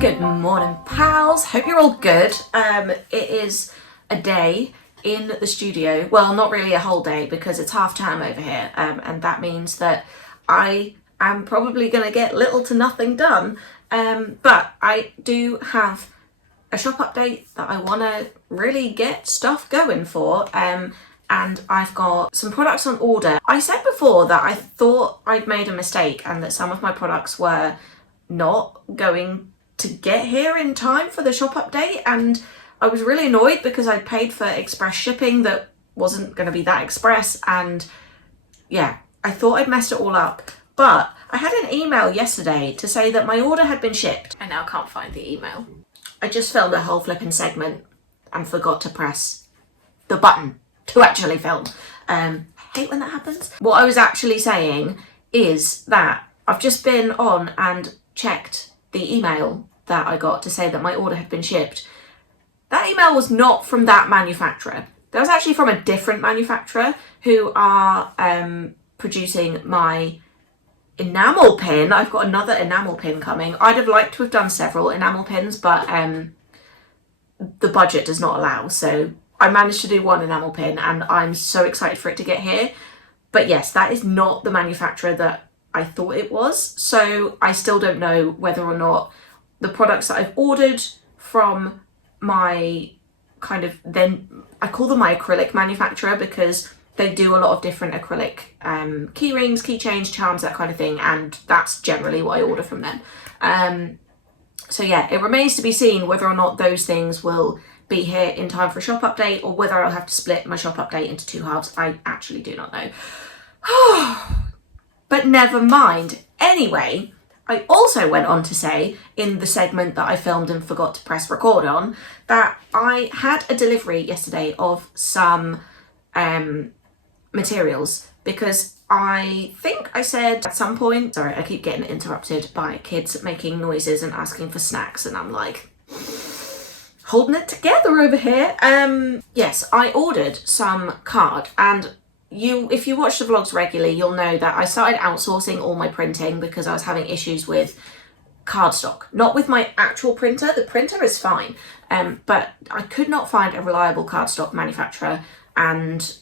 Good morning, pals. Hope you're all good. It is a day in the studio. Well, not really a whole day because it's half term over here, and that means that I am probably going to get little to nothing done. But I do have a shop update that I want to really get stuff going for. And I've got some products on order. I said before that I thought I'd made a mistake and that some of my products were not going to get here in time for the shop update, and I was really annoyed because I'd paid for express shipping that wasn't going to be that express, and yeah, I thought I'd messed it all up. But I had an email yesterday to say that my order had been shipped. I now can't find the email. I just filmed a whole flipping segment and forgot to press the button to actually film. I hate when that happens. What I was actually saying is that I've just been on and checked the email that I got to say that my order had been shipped. That email was not from that manufacturer. That was actually from a different manufacturer who are producing my enamel pin. I've got another enamel pin coming. I'd have liked to have done several enamel pins, but the budget does not allow. So I managed to do one enamel pin and I'm so excited for it to get here. But yes, that is not the manufacturer that I thought it was. So I still don't know whether or not the products that I've ordered from my kind of, then I call them my acrylic manufacturer because they do a lot of different acrylic key rings, keychains, charms, that kind of thing, and that's generally what I order from them. So yeah, it remains to be seen whether or not those things will be here in time for a shop update or whether I'll have to split my shop update into two halves. I actually do not know. But never mind. Anyway, I also went on to say in the segment that I filmed and forgot to press record on that I had a delivery yesterday of some materials because I think I said at some point, sorry, I keep getting interrupted by kids making noises and asking for snacks and I'm like holding it together over here. Yes, I ordered some card, and if you watch the vlogs regularly, you'll know that I started outsourcing all my printing because I was having issues with cardstock. Not with my actual printer. The printer is fine, but I could not find a reliable cardstock manufacturer, and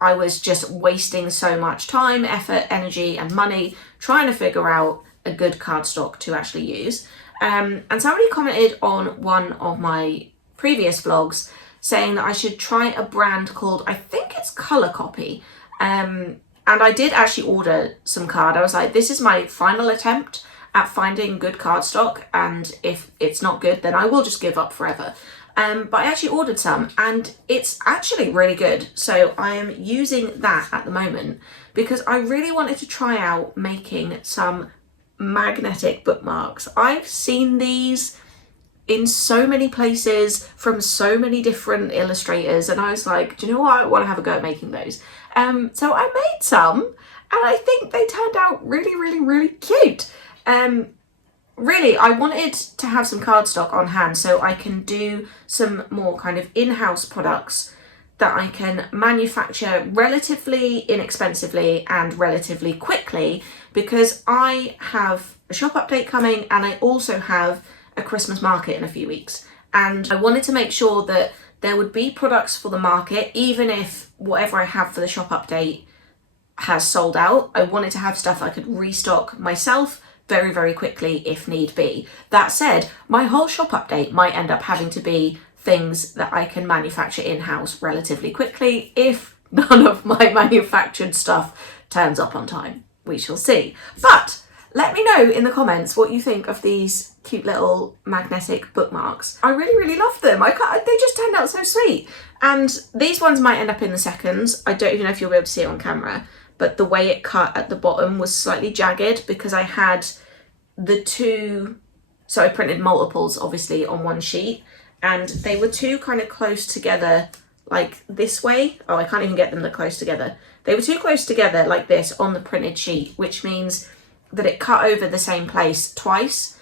I was just wasting so much time, effort, energy, and money trying to figure out a good cardstock to actually use. And somebody commented on one of my previous vlogs saying that I should try a brand called, I think it's Color Copy. And I did actually order some card. I was like, this is my final attempt at finding good cardstock, and if it's not good, then I will just give up forever. But I actually ordered some, and it's actually really good. So I am using that at the moment because I really wanted to try out making some magnetic bookmarks. I've seen these in so many places from so many different illustrators, and I was like, do you know what, I want to have a go at making those. So I made some, and I think they turned out really, really, really cute. Really, I wanted to have some cardstock on hand so I can do some more kind of in-house products that I can manufacture relatively inexpensively and relatively quickly, because I have a shop update coming and I also have a Christmas market in a few weeks. And I wanted to make sure that there would be products for the market, even if whatever I have for the shop update has sold out. I wanted to have stuff I could restock myself very, very quickly if need be. That said, my whole shop update might end up having to be things that I can manufacture in-house relatively quickly if none of my manufactured stuff turns up on time. We shall see. But Let me know in the comments what you think of these cute little magnetic bookmarks. I really, really love them. They just turned out so sweet. And these ones might end up in the seconds. I don't even know if you'll be able to see it on camera, but the way it cut at the bottom was slightly jagged because I had the two, so I printed multiples obviously on one sheet, and they were too kind of close together like this way. Oh, I can't even get them that close together. They were too close together like this on the printed sheet, which means that it cut over the same place twice,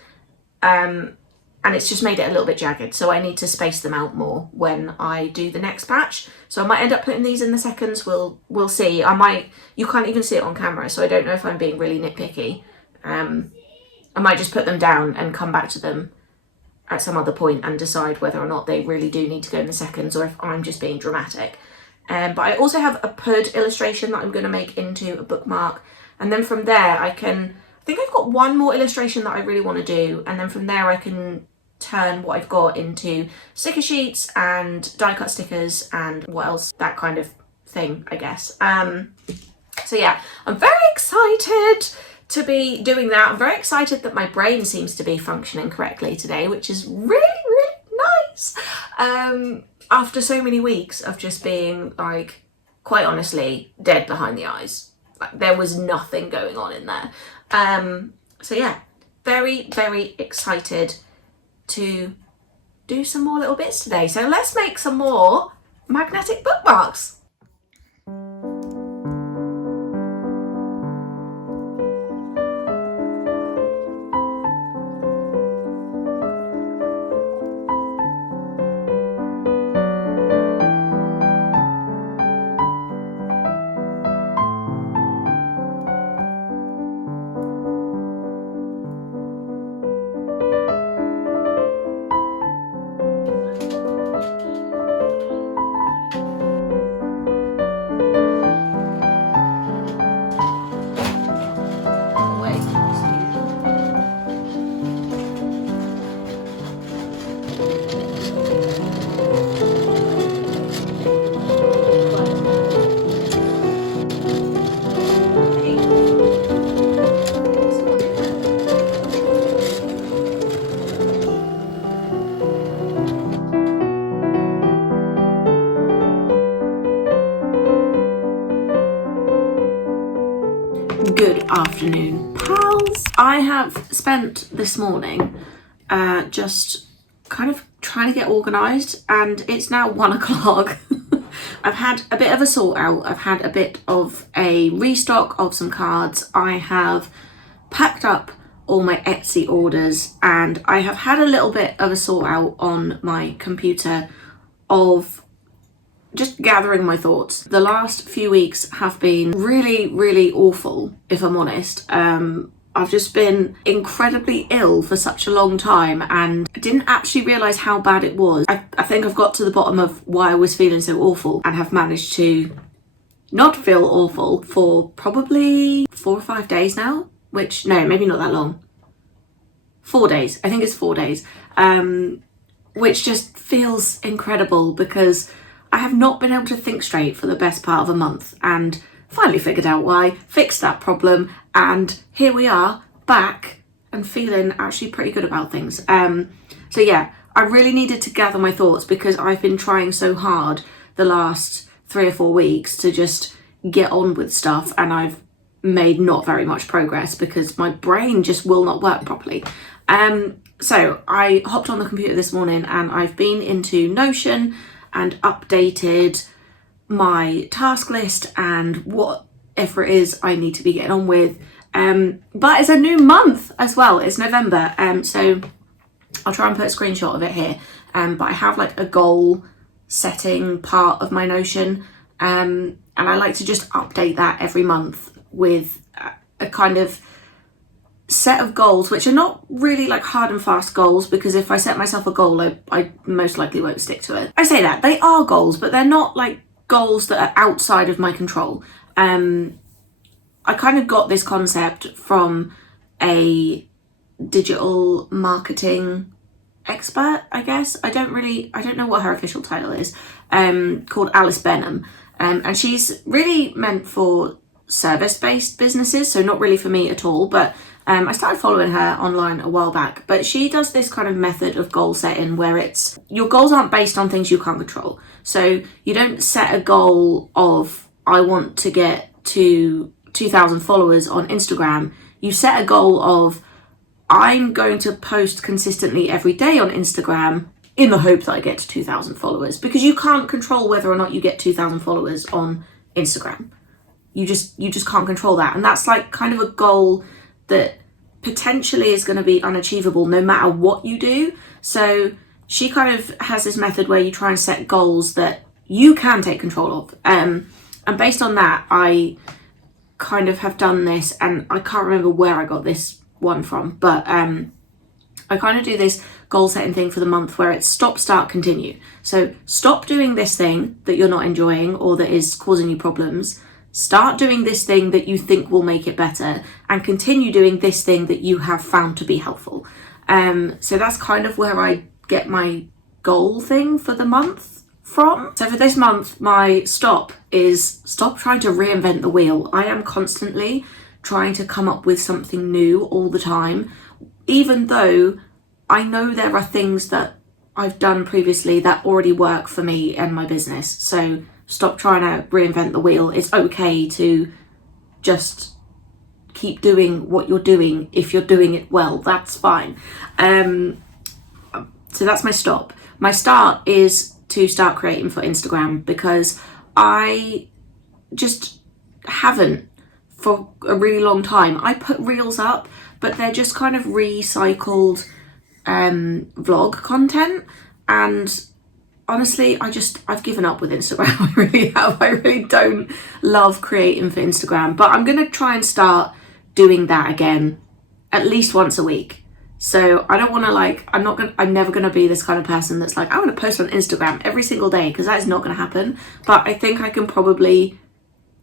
and it's just made it a little bit jagged. So I need to space them out more when I do the next batch. So I might end up putting these in the seconds. We'll see. You can't even see it on camera, so I don't know if I'm being really nitpicky. I might just put them down and come back to them at some other point and decide whether or not they really do need to go in the seconds or if I'm just being dramatic. But I also have a PUD illustration that I'm going to make into a bookmark. And then from there I think I've got one more illustration that I really want to do. And then from there I can turn what I've got into sticker sheets and die cut stickers and what else, that kind of thing, I guess. So yeah, I'm very excited to be doing that. I'm very excited that my brain seems to be functioning correctly today, which is really, really nice. After so many weeks of just being like, quite honestly, dead behind the eyes. Like there was nothing going on in there. So yeah, very, very excited to do some more little bits today. So let's make some more magnetic bookmarks. Good afternoon, pals. I have spent this morning just kind of trying to get organised, and it's now 1 o'clock. I've had a bit of a sort out. I've had a bit of a restock of some cards. I have packed up all my Etsy orders, and I have had a little bit of a sort out on my computer of just gathering my thoughts. The last few weeks have been really, really awful, if I'm honest. I've just been incredibly ill for such a long time and I didn't actually realise how bad it was. I think I've got to the bottom of why I was feeling so awful and have managed to not feel awful for probably 4 or 5 days now, which, no, maybe not that long. 4 days. I think it's 4 days, which just feels incredible because I have not been able to think straight for the best part of a month and finally figured out why, fixed that problem, and here we are back and feeling actually pretty good about things. So yeah, I really needed to gather my thoughts because I've been trying so hard the last 3 or 4 weeks to just get on with stuff, and I've made not very much progress because my brain just will not work properly. So I hopped on the computer this morning and I've been into Notion and updated my task list and whatever it is I need to be getting on with. But it's a new month as well. It's November, so I'll try and put a screenshot of it here. But I have like a goal setting part of my Notion, and I like to just update that every month with a kind of set of goals, which are not really like hard and fast goals, because if I set myself a goal, I most likely won't stick to it. I say that, they are goals, but they're not like goals that are outside of my control. I kind of got this concept from a digital marketing expert, I guess. I don't know what her official title is, called Alice Benham. And she's really meant for service-based businesses, so not really for me at all, but I started following her online a while back, but she does this kind of method of goal setting where it's, your goals aren't based on things you can't control. So you don't set a goal of, I want to get to 2,000 followers on Instagram. You set a goal of, I'm going to post consistently every day on Instagram in the hope that I get to 2,000 followers, because you can't control whether or not you get 2,000 followers on Instagram. You just can't control that. And that's like kind of a goal that potentially is going to be unachievable no matter what you do. So she kind of has this method where you try and set goals that you can take control of. And based on that, I kind of have done this, and I can't remember where I got this one from, but I kind of do this goal setting thing for the month where it's stop, start, continue. So stop doing this thing that you're not enjoying or that is causing you problems. Start doing this thing that you think will make it better, and continue doing this thing that you have found to be helpful. So that's kind of where I get my goal thing for the month from. So for this month, my stop is stop trying to reinvent the wheel. I am constantly trying to come up with something new all the time, even though I know there are things that I've done previously that already work for me and my business. So stop trying to reinvent the wheel. It's okay to just keep doing what you're doing. If you're doing it well, that's fine. So that's my stop. My start is to start creating for Instagram, because I just haven't for a really long time. I put reels up, but they're just kind of recycled vlog content, and honestly, I've given up with Instagram. I really have. I really don't love creating for Instagram, but I'm gonna try and start doing that again at least once a week. So I don't want to I'm never gonna be this kind of person that's like, I want to post on Instagram every single day, because that is not gonna happen. But I think I can probably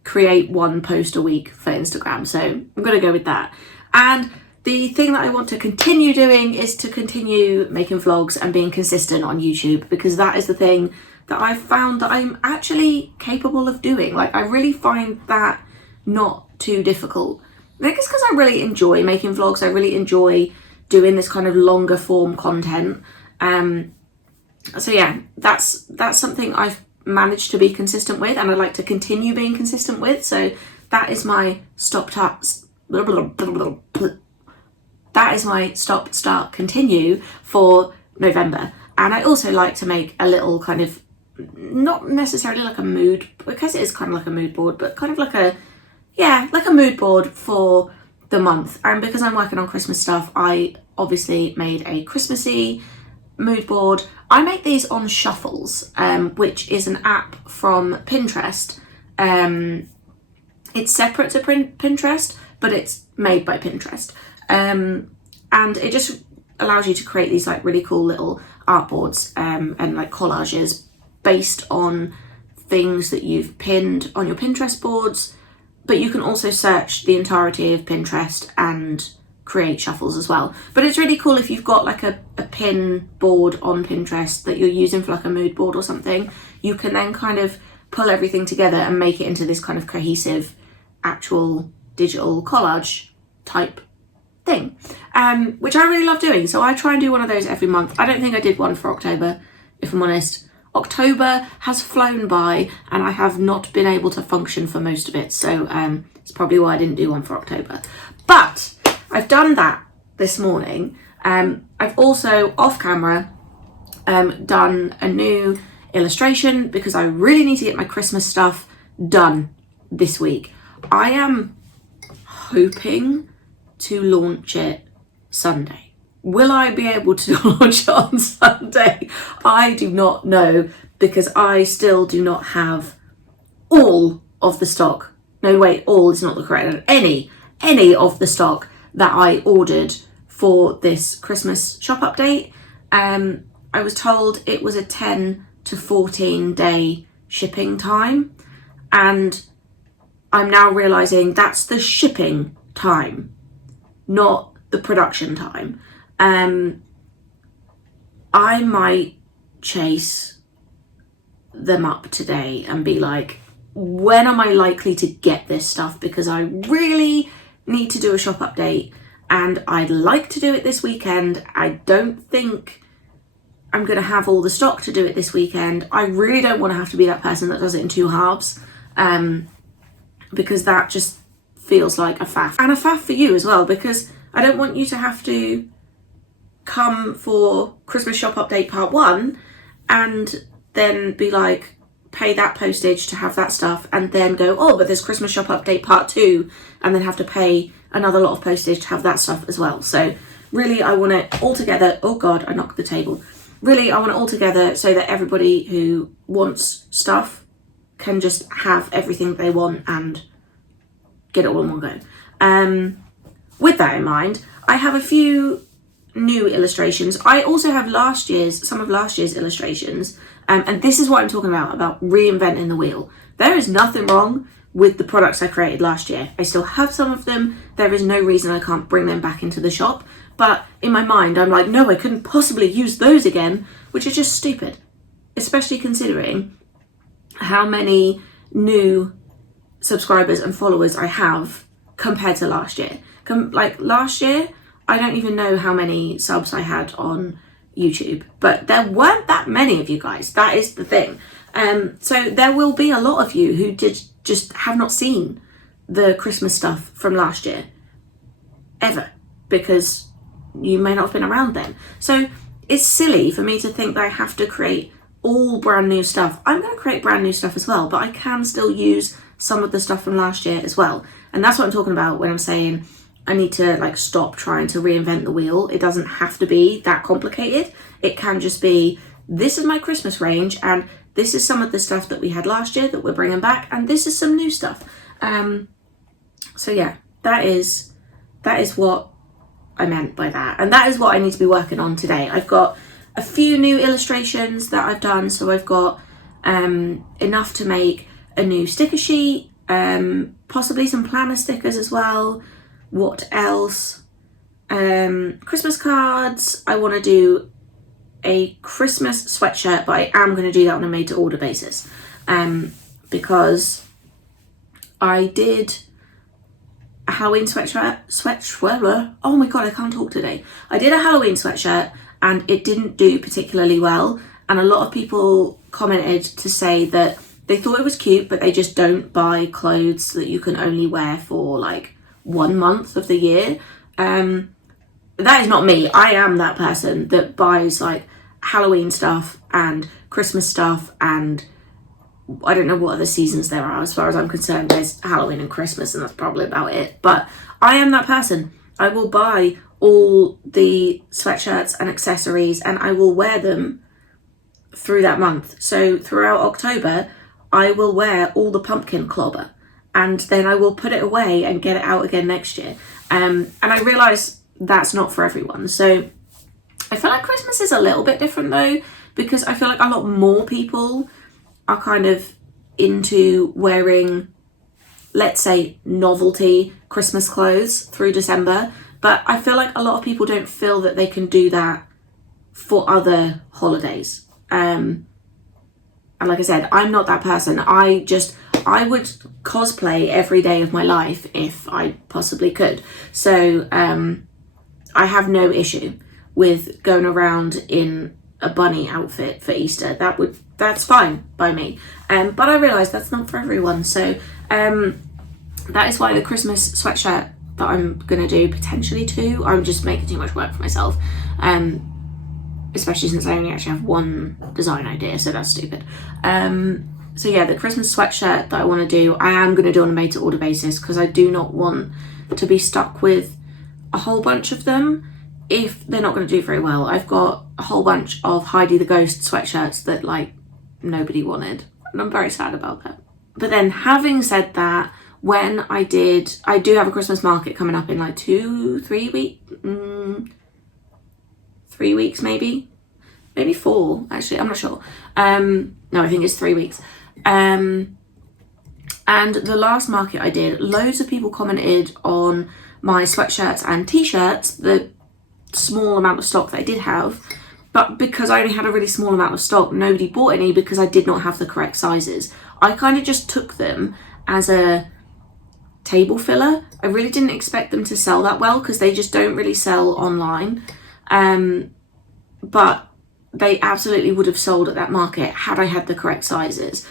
create one post a week for Instagram. So I'm gonna go with that. And the thing that I want to continue doing is to continue making vlogs and being consistent on YouTube, because that is the thing that I've found that I'm actually capable of doing. Like, I really find that not too difficult. I think it's because I really enjoy making vlogs. I really enjoy doing this kind of longer form content. So yeah, that's something I've managed to be consistent with, and I'd like to continue being consistent with. So that is my that is my stop, start, continue for November. And I also like to make a little kind of, not necessarily like a mood, because it is kind of like a mood board, but kind of like a mood board for the month. And because I'm working on Christmas stuff, I obviously made a Christmassy mood board. I make these on Shuffles, which is an app from Pinterest. It's separate to Pinterest, but it's made by Pinterest. And it just allows you to create these like really cool little art boards and like collages based on things that you've pinned on your Pinterest boards. But you can also search the entirety of Pinterest and create shuffles as well. But it's really cool if you've got like a pin board on Pinterest that you're using for like a mood board or something. You can then kind of pull everything together and make it into this kind of cohesive actual digital collage type thing, which I really love doing. So I try and do one of those every month. I don't think I did one for October, if I'm honest. October has flown by and I have not been able to function for most of it. So it's probably why I didn't do one for October. But I've done that this morning. I've also, off camera, done a new illustration because I really need to get my Christmas stuff done this week. I am hoping to launch it Sunday. Will I be able to launch it on Sunday? I do not know, because I still do not have all of the stock. No, wait, all is not the correct. Any of the stock that I ordered for this Christmas shop update. I was told it was a 10 to 14 day shipping time, and I'm now realizing that's the shipping time, not the production time. I might chase them up today and be like, when am I likely to get this stuff? Because I really need to do a shop update and I'd like to do it this weekend. I don't think I'm going to have all the stock to do it this weekend. I really don't want to have to be that person that does it in 2 halves, because that just feels like a faff. And a faff for you as well, because I don't want you to have to come for Christmas shop update part 1 and then be like, pay that postage to have that stuff, and then go, oh, but there's Christmas shop update part 2, and then have to pay another lot of postage to have that stuff as well. So really, I want it all together. Oh God, I knocked the table. Really, I want it all together so that everybody who wants stuff can just have everything they want and get it all in one go. With that in mind, I have a few new illustrations. I also have some of last year's illustrations, and this is what I'm talking about reinventing the wheel. There is nothing wrong with the products I created last year. I still have some of them. There is no reason I can't bring them back into the shop. But in my mind, I'm like, no, I couldn't possibly use those again, which is just stupid, especially considering how many new subscribers and followers I have compared to last year. Like last year, I don't even know how many subs I had on YouTube, but there weren't that many of you guys. That is the thing. So there will be a lot of you who just have not seen the Christmas stuff from last year ever, because you may not have been around then. So it's silly for me to think that I have to create all brand new stuff. I'm going to create brand new stuff as well, but I can still use some of the stuff from last year as well. And that's what I'm talking about when I'm saying I need to like stop trying to reinvent the wheel. It doesn't have to be that complicated. It can just be, this is my Christmas range, and this is some of the stuff that we had last year that we're bringing back, and this is some new stuff. So yeah, that is what I meant by that, and that is what I need to be working on today. I've got a few new illustrations that I've done, so I've got enough to make a new sticker sheet, possibly some planner stickers as well. What else? Christmas cards. I want to do a Christmas sweatshirt, but I am going to do that on a made to order basis, because I did a Halloween sweatshirt. Oh my god, I can't talk today. I did a Halloween sweatshirt and it didn't do particularly well, and a lot of people commented to say that they thought it was cute, but they just don't buy clothes that you can only wear for like 1 month of the year. That is not me. I am that person that buys like Halloween stuff and Christmas stuff, and I don't know what other seasons there are. As far as I'm concerned, there's Halloween and Christmas, and that's probably about it. But I am that person. I will buy all the sweatshirts and accessories, and I will wear them through that month. So throughout October, I will wear all the pumpkin clobber, and then I will put it away and get it out again next year. And I realise that's not for everyone. So I feel like Christmas is a little bit different though, because I feel like a lot more people are kind of into wearing, let's say, novelty Christmas clothes through December. But I feel like a lot of people don't feel that they can do that for other holidays. And like I said, I'm not that person. I would cosplay every day of my life if I possibly could. So I have no issue with going around in a bunny outfit for Easter. That's fine by me. But I realise that's not for everyone. So that is why the Christmas sweatshirt that I'm gonna do, potentially 2, I'm just making too much work for myself. Especially since I only actually have one design idea, so that's stupid. So yeah, the Christmas sweatshirt that I want to do, I am going to do on a made to order basis, because I do not want to be stuck with a whole bunch of them if they're not going to do very well. I've got a whole bunch of Heidi the Ghost sweatshirts that like nobody wanted, and I'm very sad about that. But then having said that, when I do have a Christmas market coming up in like 3 weeks, maybe 4, actually, I'm not sure. No, I think it's 3 weeks. And the last market I did, loads of people commented on my sweatshirts and t-shirts, the small amount of stock that I did have, but because I only had a really small amount of stock, nobody bought any because I did not have the correct sizes. I kind of just took them as a table filler. I really didn't expect them to sell that well because they just don't really sell online. But they absolutely would have sold at that market had I had the correct sizes.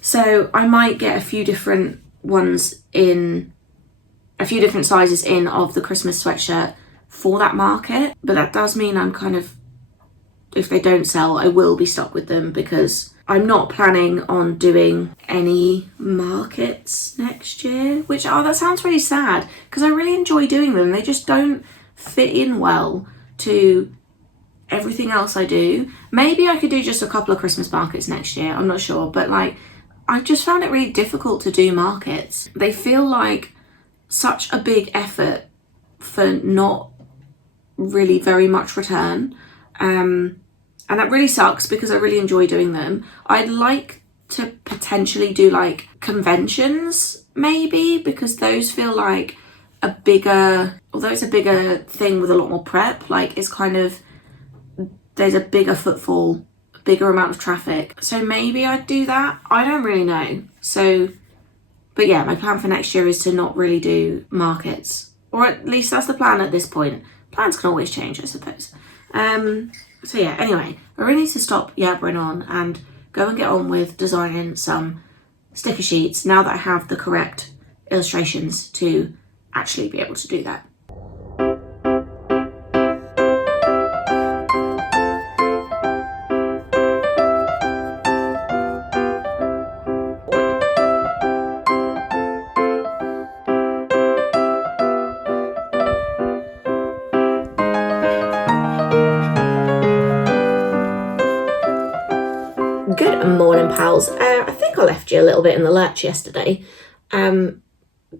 So I might get a few different ones in, a few different sizes in of the Christmas sweatshirt for that market. But that does mean I'm kind of, if they don't sell, I will be stuck with them because I'm not planning on doing any markets next year, which, oh, that sounds really sad because I really enjoy doing them. They just don't fit in well to everything else I do. Maybe I could do just a couple of Christmas markets next year, I'm not sure, but like, I've just found it really difficult to do markets. They feel like such a big effort for not really very much return. And that really sucks because I really enjoy doing them. I'd like to potentially do like conventions maybe, because those feel like a bigger, although it's a bigger thing with a lot more prep, like it's kind of, there's a bigger footfall, bigger amount of traffic. So maybe I'd do that. I don't really know. So, but yeah, my plan for next year is to not really do markets, or at least that's the plan at this point. Plans can always change, I suppose. So yeah, anyway, I really need to stop yabbering on and go and get on with designing some sticker sheets now that I have the correct illustrations to actually be able to do that. Good morning, pals. I think I left you a little bit in the lurch yesterday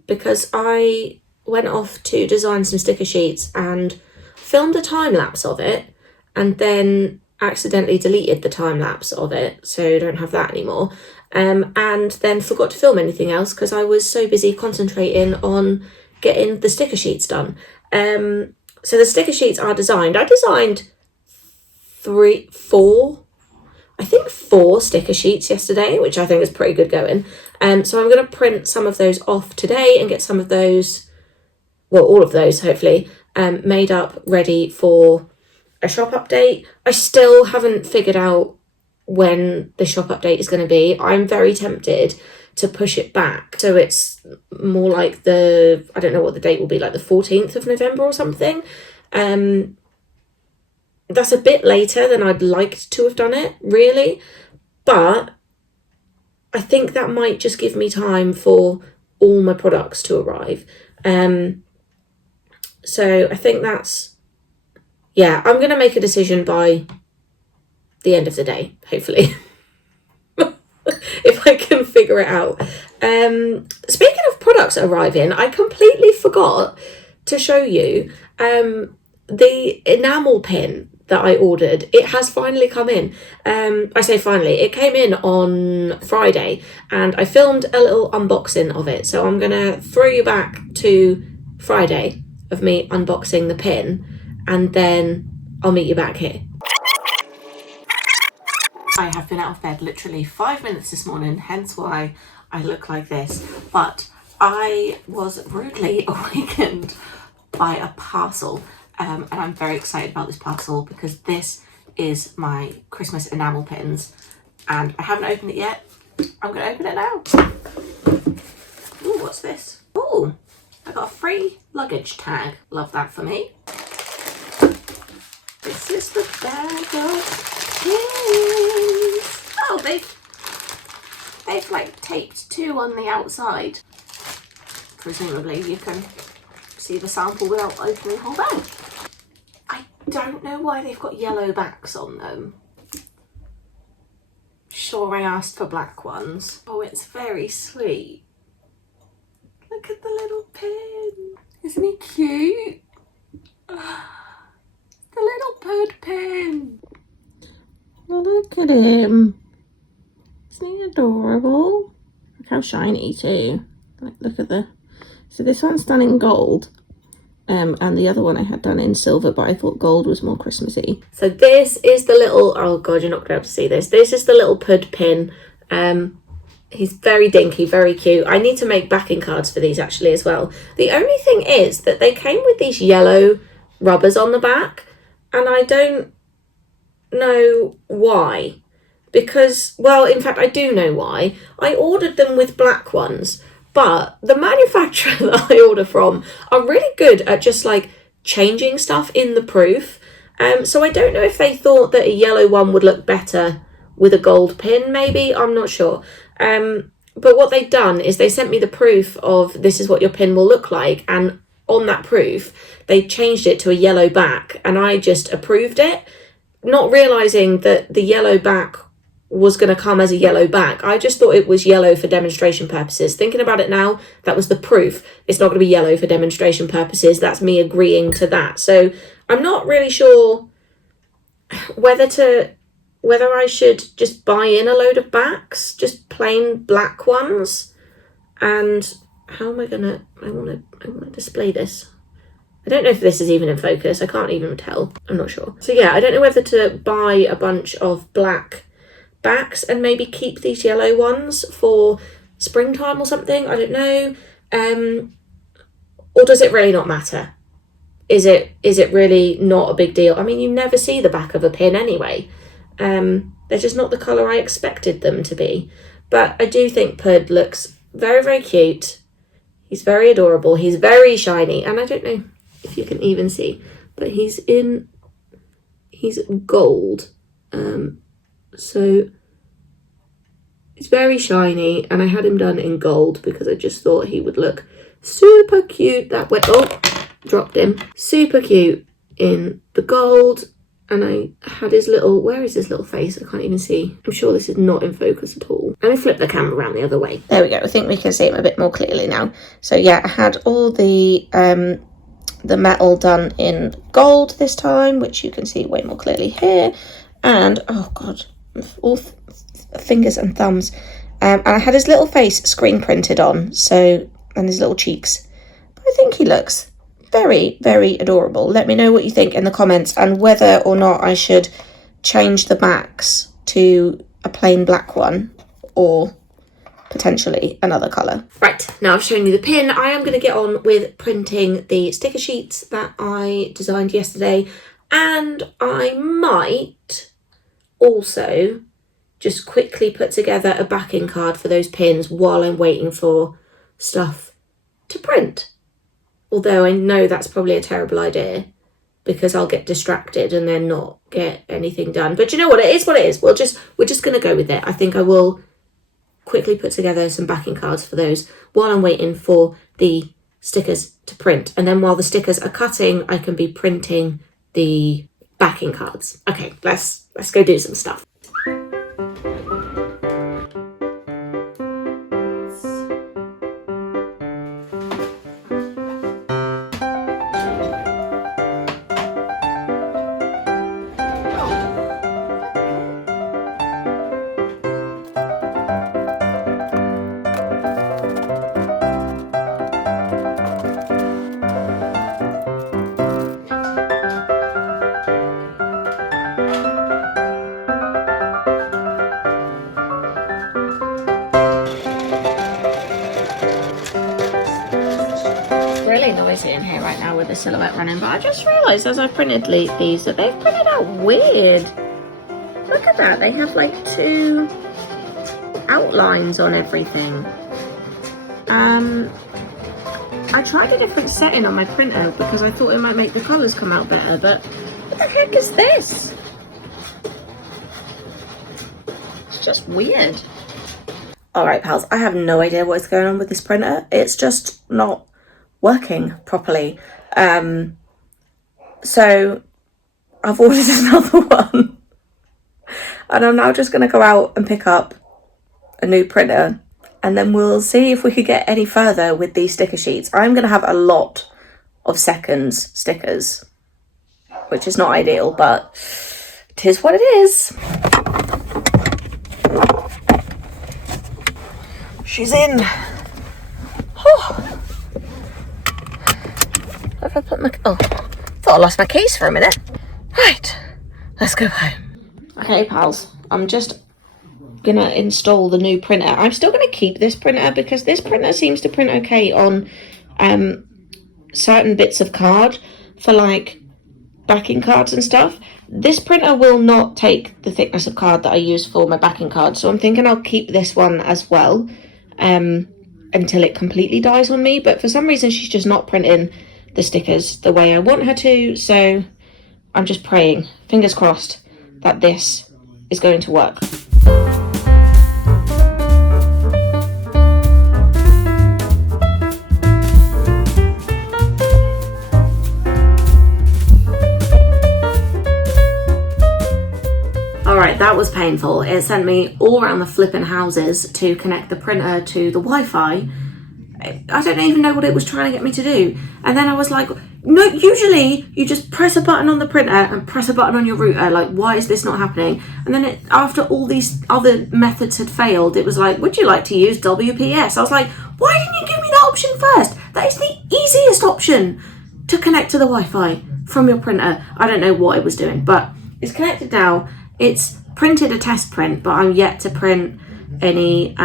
because I went off to design some sticker sheets and filmed a time lapse of it and then accidentally deleted the time lapse of it, so I don't have that anymore, and then forgot to film anything else because I was so busy concentrating on getting the sticker sheets done. So the sticker sheets are designed. I designed four sticker sheets yesterday, which I think is pretty good going. So I'm going to print some of those off today and get some of those, well, all of those hopefully, made up ready for a shop update. I still haven't figured out when the shop update is going to be. I'm very tempted to push it back so it's more like the, I don't know what the date will be, like the 14th of November or something. That's a bit later than I'd liked to have done it, really. But I think that might just give me time for all my products to arrive. So I think that's, yeah, I'm going to make a decision by the end of the day, hopefully. If I can figure it out. Speaking of products arriving, I completely forgot to show you the enamel pin that I ordered. It has finally come in. I say finally, it came in on Friday and I filmed a little unboxing of it. So I'm going to throw you back to Friday of me unboxing the pin and then I'll meet you back here. I have been out of bed literally 5 minutes this morning, hence why I look like this. But I was rudely awakened by a parcel. And I'm very excited about this parcel because this is my Christmas enamel pins and I haven't opened it yet. I'm going to open it now. Ooh, what's this? Ooh, I got a free luggage tag. Love that for me. This is the bag of pins. Oh, they've like taped two on the outside. Presumably you can see the sample without opening the whole bag. I don't know why they've got yellow backs on them. Sure, I asked for black ones. Oh, it's very sweet. Look at the little pin. Isn't he cute? The little bird pin. Look at him. Isn't he adorable? Look how shiny too. Like, look at the... So this one's done in gold. And the other one I had done in silver, but I thought gold was more Christmassy. So this is the little, oh god, you're not going to be able to see this. This is the little pud pin. He's very dinky, very cute. I need to make backing cards for these actually as well. The only thing is that they came with these yellow rubbers on the back, and I don't know why. Because, well, in fact, I do know why. I ordered them with black ones, but the manufacturer that I order from are really good at just like changing stuff in the proof. So I don't know if they thought that a yellow one would look better with a gold pin, maybe. I'm not sure. But what they've done is they sent me the proof of this is what your pin will look like, and on that proof they changed it to a yellow back, and I just approved it, not realizing that the yellow back was going to come as a yellow back. I just thought it was yellow for demonstration purposes. Thinking about it now, that was the proof. It's not going to be yellow for demonstration purposes. That's me agreeing to that. So I'm not really sure whether I should just buy in a load of backs, just plain black ones. And how am I gonna, I want to display this. I don't know if this is even in focus. I can't even tell. I'm not sure. So yeah, I don't know whether to buy a bunch of black backs and maybe keep these yellow ones for springtime or something. I don't know. Or does it really not matter? Is it really not a big deal? I mean, you never see the back of a pin anyway. They're just not the colour I expected them to be. But I do think Pud looks very, very cute. He's very adorable. He's very shiny. And I don't know if you can even see, but he's gold. So it's very shiny, and I had him done in gold because I just thought he would look super cute that way. Oh, dropped him. Super cute in the gold. And I had his little, where is his little face? I can't even see. I'm sure this is not in focus at all. Let me flip the camera around the other way. There we go. I think we can see him a bit more clearly now. So yeah, I had all the metal done in gold this time, which you can see way more clearly here. And, oh God, all fingers and thumbs. And I had his little face screen printed on, so, and his little cheeks. But I think he looks very, very adorable. Let me know what you think in the comments, and whether or not I should change the backs to a plain black one or potentially another colour. Right, now I've shown you the pin, I am going to get on with printing the sticker sheets that I designed yesterday, and I might also just quickly put together a backing card for those pins while I'm waiting for stuff to print. Although I know that's probably a terrible idea because I'll get distracted and then not get anything done. But you know what? It is what it is. We're just going to go with it. I think I will quickly put together some backing cards for those while I'm waiting for the stickers to print. And then while the stickers are cutting, I can be printing the backing cards. Okay, let's go do some stuff. Really noisy in here right now with the silhouette running, but I just realised as I printed these that they've printed out weird. Look at that, they have like 2 outlines on everything. I tried a different setting on my printer because I thought it might make the colours come out better, but what the heck is this? It's just weird. Alright pals, I have no idea what is going on with this printer. It's just not working properly. So I've ordered another one, and I'm now just going to go out and pick up a new printer, and then we'll see if we could get any further with these sticker sheets. I'm going to have a lot of seconds stickers, which is not ideal, but it is what it is. She's in. Oh. Have I put my... Oh, thought I lost my keys for a minute. Right, let's go home. Okay, pals, I'm just gonna install the new printer. I'm still gonna keep this printer because this printer seems to print okay on certain bits of card for like backing cards and stuff. This printer will not take the thickness of card that I use for my backing card, so I'm thinking I'll keep this one as well until it completely dies on me. But for some reason she's just not printing the stickers the way I want her to, so I'm just praying, fingers crossed, that this is going to work. Alright, that was painful. It sent me all around the flipping houses to connect the printer to the Wi-Fi. I don't even know what it was trying to get me to do. And then I was like, no, usually you just press a button on the printer and press a button on your router. Like, why is this not happening? And then after all these other methods had failed, it was like, would you like to use WPS? I was like, why didn't you give me that option first? That is the easiest option to connect to the Wi-Fi from your printer. I don't know what it was doing, but it's connected now. It's printed a test print, but I'm yet to print any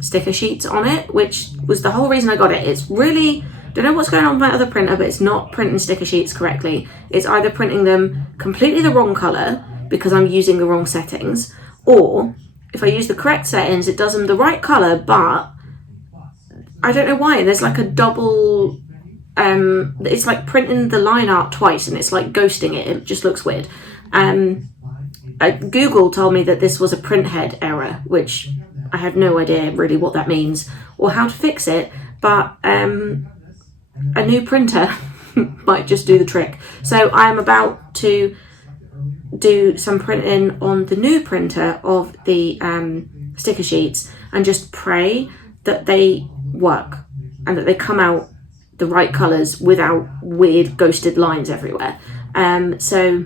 sticker sheets on it, which was the whole reason I got it. It's really, don't know what's going on with my other printer, but it's not printing sticker sheets correctly. It's either printing them completely the wrong colour because I'm using the wrong settings, or if I use the correct settings, it does them the right colour, but I don't know why. There's like a double, it's like printing the line art twice and it's like ghosting it. It just looks weird. Google told me that this was a print head error, which I have no idea really what that means or how to fix it, but a new printer might just do the trick. So I'm about to do some printing on the new printer of the sticker sheets and just pray that they work and that they come out the right colours without weird ghosted lines everywhere. So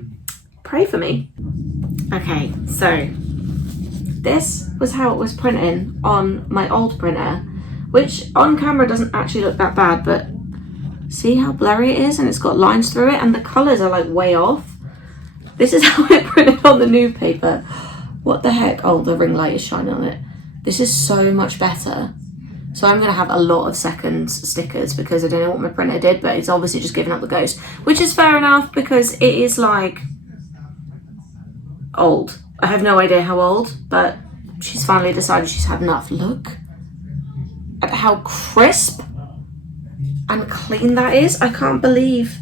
pray for me. Okay, so this was how it was printing on my old printer, which on camera doesn't actually look that bad, but see how blurry it is and it's got lines through it and the colours are like way off. This is how it printed on the new paper. What the heck? Oh, the ring light is shining on it. This is so much better. So I'm going to have a lot of seconds stickers because I don't know what my printer did, but it's obviously just giving up the ghost, which is fair enough because it is like old. I have no idea how old, but she's finally decided she's had enough. Look at how crisp and clean that is. I can't believe.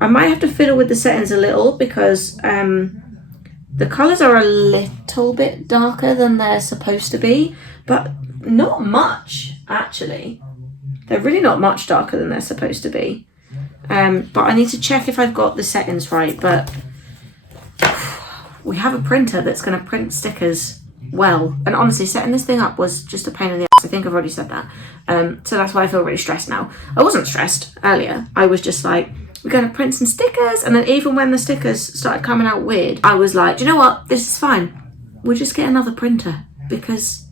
I might have to fiddle with the settings a little because the colours are a little bit darker than they're supposed to be, but not much actually. They're really not much darker than they're supposed to be. But I need to check if I've got the settings right, but we have a printer that's going to print stickers well, and honestly setting this thing up was just a pain in the ass. I think I've already said that, so that's why I feel really stressed now. I wasn't stressed earlier. I was just like, we're going to print some stickers, and then even when the stickers started coming out weird, I was like, do you know what, this is fine, we'll just get another printer because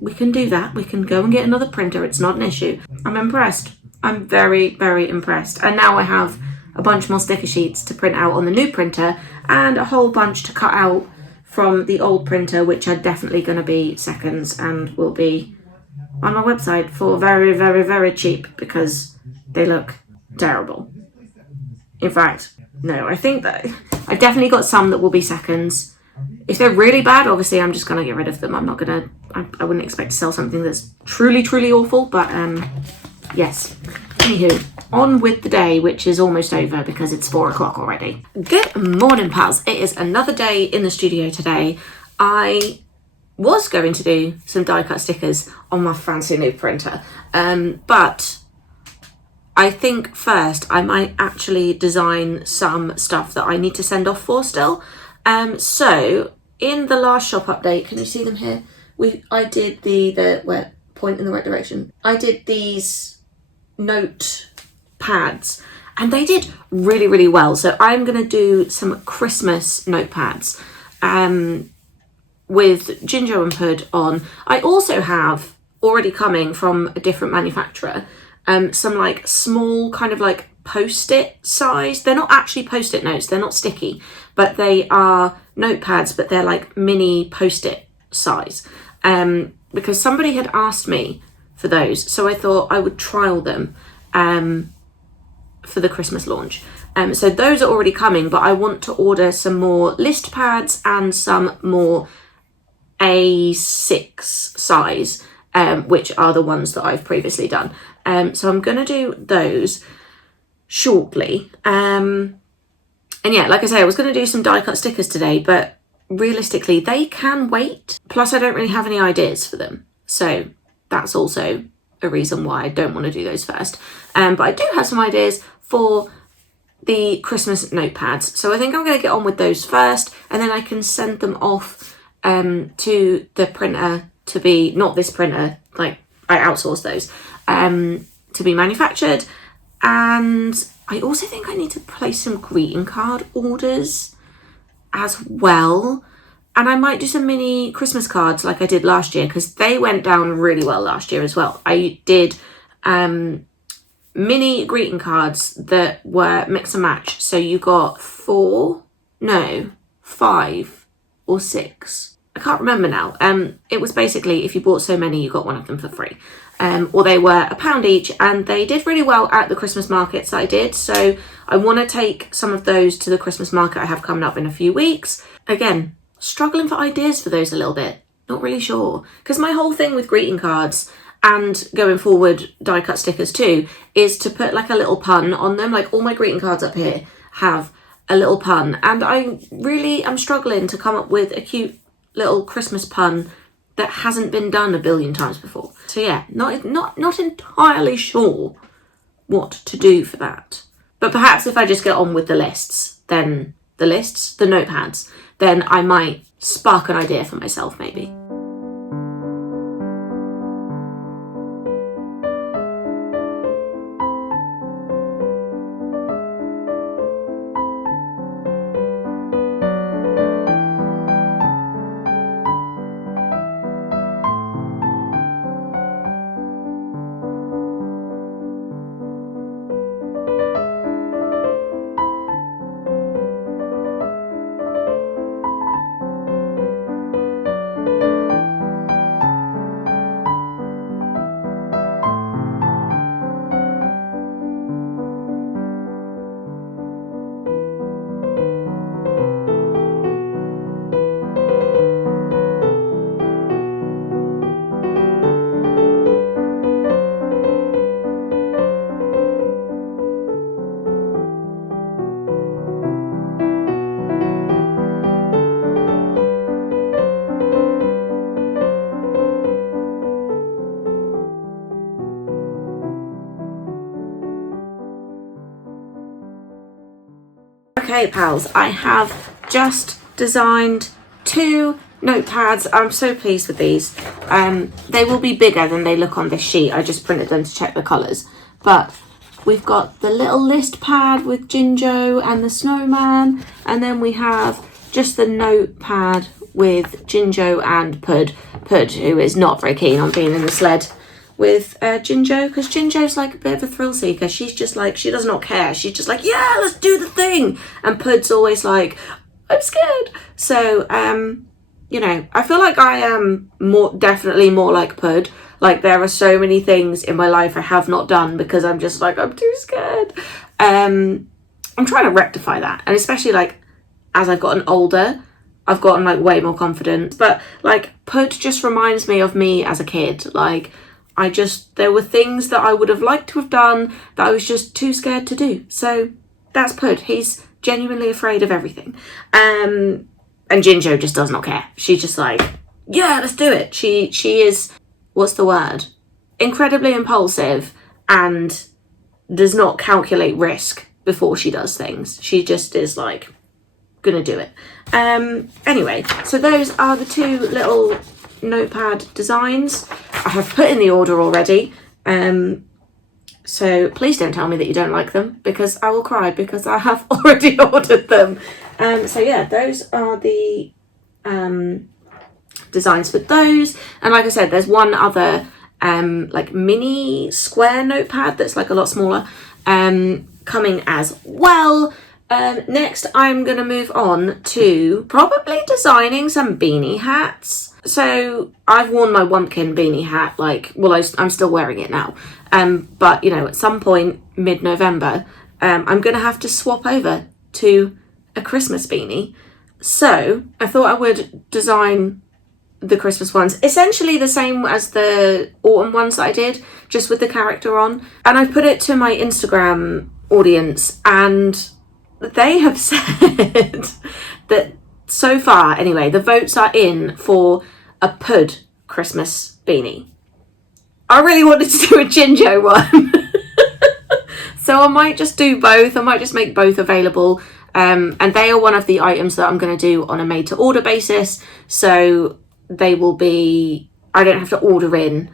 we can do that. We can go and get another printer, it's not an issue. I'm impressed. I'm very, very impressed. And now I have a bunch more sticker sheets to print out on the new printer and a whole bunch to cut out from the old printer, which are definitely going to be seconds and will be on my website for very, very, very cheap because they look terrible. In fact, no, I think that I've definitely got some that will be seconds. If they're really bad, obviously I'm just going to get rid of them. I'm not going to, I wouldn't expect to sell something that's truly, truly awful, but yes. Anywho, on with the day, which is almost over because it's 4 o'clock already. Good morning, pals. It is another day in the studio today. I was going to do some die cut stickers on my fancy new printer, but I think first I might actually design some stuff that I need to send off for still. So in the last shop update, can you see them here? I did the where point in the right direction. I did these note pads and they did really, really well. So I'm going to do some Christmas notepads with Ginger and Hood on. I also have already coming from a different manufacturer some like small kind of like post-it size. They're not actually post-it notes, they're not sticky, but they are notepads, but they're like mini post-it size, because somebody had asked me for those, so I thought I would trial them for the Christmas launch. So those are already coming, but I want to order some more list pads and some more A6 size, which are the ones that I've previously done. So I'm going to do those shortly. And yeah, like I say, I was going to do some die cut stickers today, but realistically they can wait. Plus I don't really have any ideas for them. So that's also a reason why I don't want to do those first. But I do have some ideas for the Christmas notepads. So I think I'm going to get on with those first, and then I can send them off to the printer to be, not this printer, like I outsource those, to be manufactured. And I also think I need to place some greeting card orders as well. And I might do some mini Christmas cards like I did last year, because they went down really well last year as well. I did mini greeting cards that were mix and match. So you got 5 or 6. I can't remember now. It was basically, if you bought so many, you got one of them for free. Or they were £1 each, and they did really well at the Christmas markets that I did. So I want to take some of those to the Christmas market I have coming up in a few weeks. Again, struggling for ideas for those a little bit. Not really sure. Because my whole thing with greeting cards, and going forward die cut stickers too, is to put like a little pun on them. Like all my greeting cards up here have a little pun, and I really am struggling to come up with a cute little Christmas pun that hasn't been done a billion times before. So yeah, not entirely sure what to do for that. But perhaps if I just get on with the notepads, then I might spark an idea for myself maybe. Okay pals, I have just designed 2 notepads. I'm so pleased with these. They will be bigger than they look on this sheet. I just printed them to check the colours. But we've got the little list pad with Jinjo and the snowman, and then we have just the notepad with Jinjo and Pud, who is not very keen on being in the sled with Jinjo, because Jinjo's like a bit of a thrill seeker. She's just like, she does not care. She's just like, yeah, let's do the thing. And Pud's always like, I'm scared. So, you know, I feel like I am definitely more like Pud. Like there are so many things in my life I have not done because I'm just like, I'm too scared. I'm trying to rectify that. And especially like as I've gotten older, I've gotten like way more confident. But like Pud just reminds me of me as a kid. Like there were things that I would have liked to have done that I was just too scared to do. So that's Pud. He's genuinely afraid of everything. And Jinjo just does not care. She's just like, yeah, let's do it. She is, what's the word? Incredibly impulsive and does not calculate risk before she does things. She just is like, gonna do it. Anyway, so those are the 2 little notepad designs. I have put in the order already. So please don't tell me that you don't like them, because I will cry, because I have already ordered them. So yeah, those are the designs for those. And like I said, there's one other like mini square notepad that's like a lot smaller coming as well. Next I'm gonna move on to probably designing some beanie hats. So I've worn my Wumpkin beanie hat, like, well, I'm still wearing it now. But, you know, at some point, mid-November, I'm going to have to swap over to a Christmas beanie. So I thought I would design the Christmas ones essentially the same as the autumn ones that I did, just with the character on. And I put it to my Instagram audience, and they have said that so far, anyway, the votes are in for a Pud Christmas beanie. I really wanted to do a Jinjo one. So I might just do both. I might just make both available. And they are one of the items that I'm going to do on a made to order basis. So they will be, I don't have to order in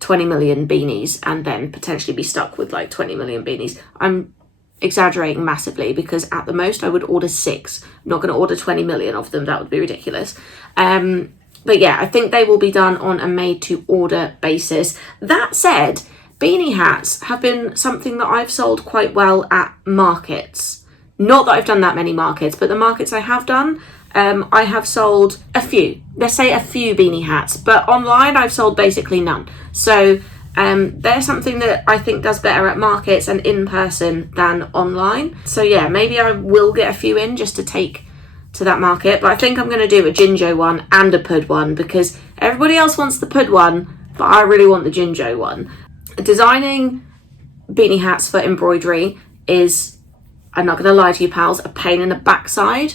20 million beanies and then potentially be stuck with like 20 million beanies. I'm exaggerating massively because at the most I would order 6. I'm not going to order 20 million of them. That would be ridiculous. But yeah, I think they will be done on a made to order basis. That said, beanie hats have been something that I've sold quite well at markets. Not that I've done that many markets, but the markets I have done, I have sold a few. Let's say a few beanie hats, but online I've sold basically none. So they're something that I think does better at markets and in person than online. So yeah, maybe I will get a few in just to take to that market, but I think I'm going to do a Jinjo one and a Pud one because everybody else wants the Pud one, but I really want the Jinjo one. Designing beanie hats for embroidery is, I'm not going to lie to you pals, a pain in the backside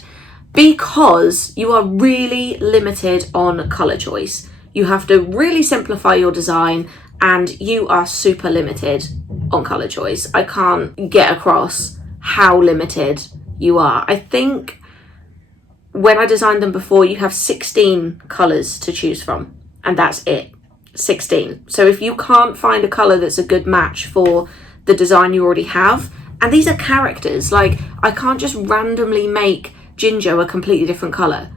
because you are really limited on colour choice. You have to really simplify your design and you are super limited on colour choice. I can't get across how limited you are. I think when I designed them before, you have 16 colours to choose from, and that's it. 16. So if you can't find a colour that's a good match for the design you already have, and these are characters, like I can't just randomly make Jinjo a completely different colour.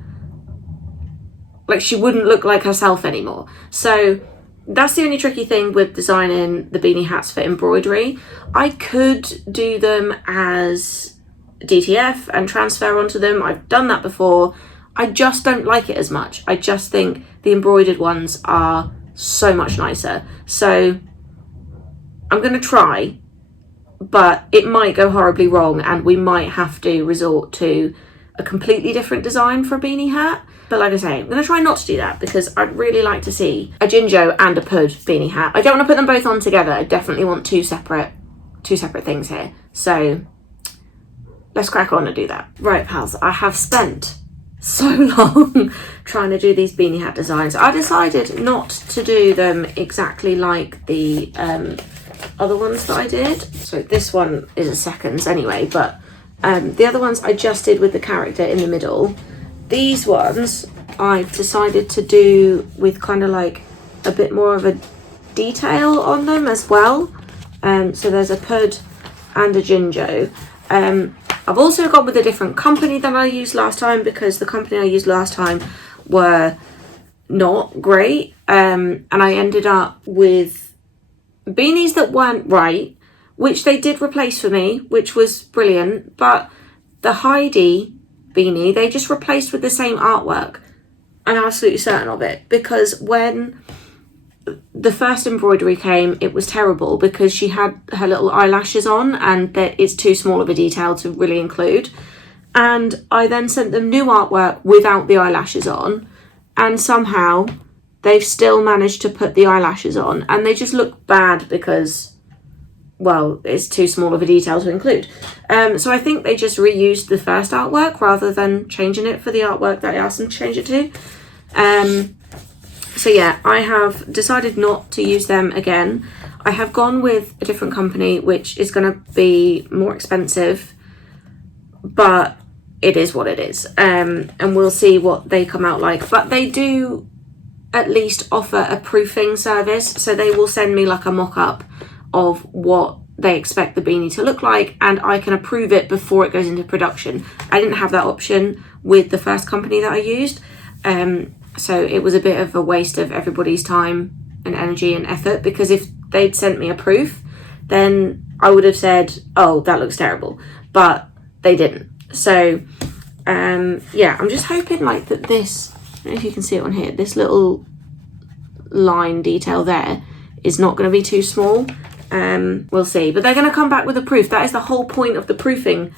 Like she wouldn't look like herself anymore. So that's the only tricky thing with designing the beanie hats for embroidery. I could do them as DTF and transfer onto them. I've done that before. I just don't like it as much. I just think the embroidered ones are so much nicer. So I'm going to try, but it might go horribly wrong and we might have to resort to a completely different design for a beanie hat. But like I say, I'm going to try not to do that because I'd really like to see a Jinjo and a Pud beanie hat. I don't want to put them both on together. I definitely want two separate things here. So let's crack on and do that. Right, pals, I have spent so long trying to do these beanie hat designs. I decided not to do them exactly like the other ones that I did. So this one is a seconds anyway, but the other ones I just did with the character in the middle. These ones I've decided to do with kind of like a bit more of a detail on them as well. So there's a Pud and a Jinjo. I've also gone with a different company than I used last time because the company I used last time were not great. And I ended up with beanies that weren't right, which they did replace for me, which was brilliant. But the Heidi beanie, they just replaced with the same artwork. I'm absolutely certain of it because when the first embroidery came, it was terrible because she had her little eyelashes on and that it's too small of a detail to really include. And I then sent them new artwork without the eyelashes on, and somehow they've still managed to put the eyelashes on and they just look bad because, well, it's too small of a detail to include. So I think they just reused the first artwork rather than changing it for the artwork that I asked them to change it to. So yeah, I have decided not to use them again. I have gone with a different company, which is going to be more expensive, but it is what it is. And we'll see what they come out like. But they do at least offer a proofing service. So they will send me like a mock-up of what they expect the beanie to look like, and I can approve it before it goes into production. I didn't have that option with the first company that I used. So it was a bit of a waste of everybody's time and energy and effort because if they'd sent me a proof, then I would have said, oh, that looks terrible. But they didn't. So, yeah, I'm just hoping like that this don't know if you can see it on here, this little line detail there is not going to be too small. We'll see, but they're going to come back with a proof. That is the whole point of the proofing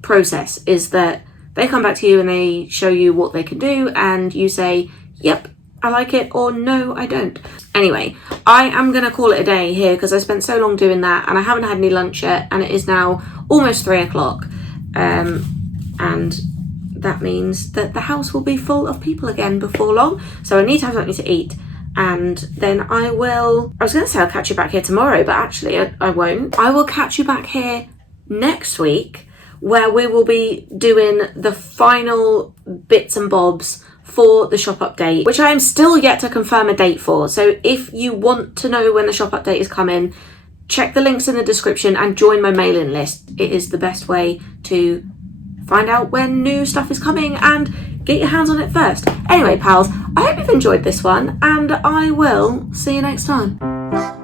process, is that they come back to you and they show you what they can do, and you say, yep, I like it, or no, I don't. Anyway, I am going to call it a day here because I spent so long doing that and I haven't had any lunch yet, and it is now almost 3 o'clock. And that means that the house will be full of people again before long. So I need to have something to eat. And then I was going to say I'll catch you back here tomorrow, but actually I won't. I will catch you back here next week, where we will be doing the final bits and bobs for the shop update, which I am still yet to confirm a date for. So if you want to know when the shop update is coming, check the links in the description and join my mailing list. It is the best way to find out when new stuff is coming and get your hands on it first. Anyway, pals, I hope you've enjoyed this one, and I will see you next time.